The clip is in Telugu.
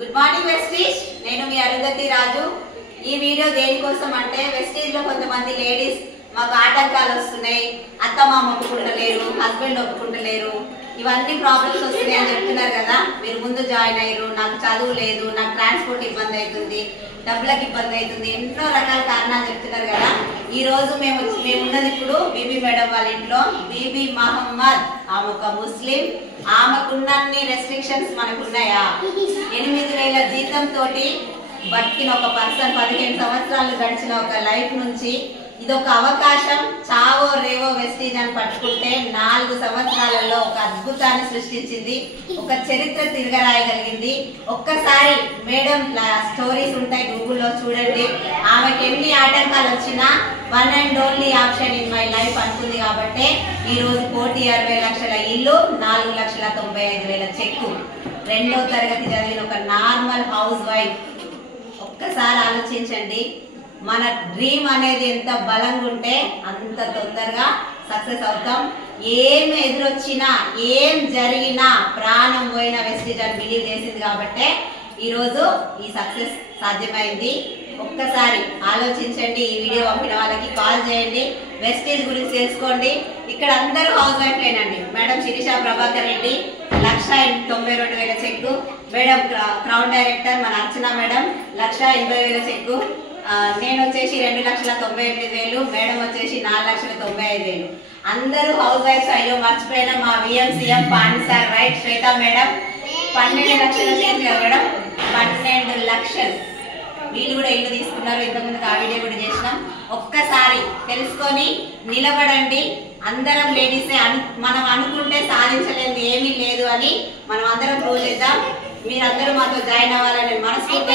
గుడ్ మార్నింగ్ వెస్టీజ్, నేను మీ అరుంధతి రాజు. ఈ వీడియో దేనికోసం అంటే వెస్టీజ్ లో కొంతమంది లేడీస్ మాకు ఆటంకాలు వస్తున్నాయి, అత్తమామ ఒప్పుకుంటలేరు, హస్బెండ్ ఒప్పుకుంటలేరు, ఇవన్నీ ప్రాబ్లమ్స్ వస్తున్నాయి అని చెప్తున్నారు కదా. మీరు ముందు జాయిన్ అయ్యారు, నాకు చదువు లేదు, నాకు ట్రాన్స్పోర్ట్ ఇబ్బంది అవుతుంది, డబ్బులకు ఇబ్బంది అవుతుంది, ఎన్నో రకాల కారణాలు చెప్తున్నారు కదా. ఈ రోజు మేము ఉన్నది ఇప్పుడు బీబీ మేడం వాళ్ళ ఇంట్లో. బీబీ మహమ్మద్ ఆమె ఒక ముస్లిం, ఆమెకున్నన్ని రెస్ట్రిక్షన్స్ మనకున్నాయా? 8,000 జీతం తోటి బతికిన ఒక పర్సన్, 15 సంవత్సరాలు గడిచిన ఒక లైఫ్ నుంచి ఇదొక అవకాశం, చావో రేవో వెస్టీజ్ అని పట్టుకుంటే 4 సంవత్సరాలలో ఒక అద్భుతాన్ని సృష్టించింది, ఒక చరిత్ర తిరగరాయగలిగింది. ఒక్కసారి మేడం స్టోరీస్ ఉంటాయి గూగుల్లో చూడండి. ఆమెకి ఎన్ని ఆటంకాలు వచ్చినా one and only option in my life అనుకుంది కాబట్టి ఈ రోజు 1,60,00,000 ఇల్లు, 4,95,000 చెక్కు, 2వ తరగతి చదివిన ఒక నార్మల్ హౌస్ వైఫ్. ఒక్కసారి ఆలోచించండి, మన డ్రీమ్ అనేది ఎంత బలంగా ఉంటే అంత తొందరగా సక్సెస్ అవుతాం. ఏం ఎదురొచ్చినా ఏం జరిగినా ప్రాణం పోయిన వెస్టీజ్ అని బిలీవ్ చేసింది కాబట్టి ఈరోజు ఈ సక్సెస్ సాధ్యమైంది. ఒక్కసారి ఆలోచించండి. ఈ వీడియో పంపిన వాళ్ళకి కాల్ చేయండి, వెస్టీజ్ గురించి తెలుసుకోండి. ఇక్కడ అందరూ హౌస్ వైఫ్లేనండి. మేడం శిరీష ప్రభాకర్ రెడ్డి 1,92,000 చెక్కు, మేడం క్రౌన్ డైరెక్టర్ మన అర్చన మేడం 1,80,000 చెక్కు, నేను వచ్చేసి 2,98,000, మేడం వచ్చేసి 4,95,000. అందరూ హౌస్ వైఫ్స్. అయ్యో మర్చిపోయినా మా విఎంసీఎం పాండి సార్, రైట్ శ్వేత మేడం 12 లక్షల చేతి మేడం 12 లక్షలు. వీళ్ళు కూడా ఇల్లు తీసుకున్నారు, ఇంతకుముందుకు ఆ వీడియో కూడా చేసినాం. ఒక్కసారి తెలుసుకొని నిలబడండి. అందరం లేడీసే, మనం అనుకుంటే సాధించలేదు ఏమీ లేదు అని మనం అందరం ప్రూవ్ చేద్దాం. మీరందరూ మాతో జాయిన్ అవ్వాలని మనస్ఫూర్తిగా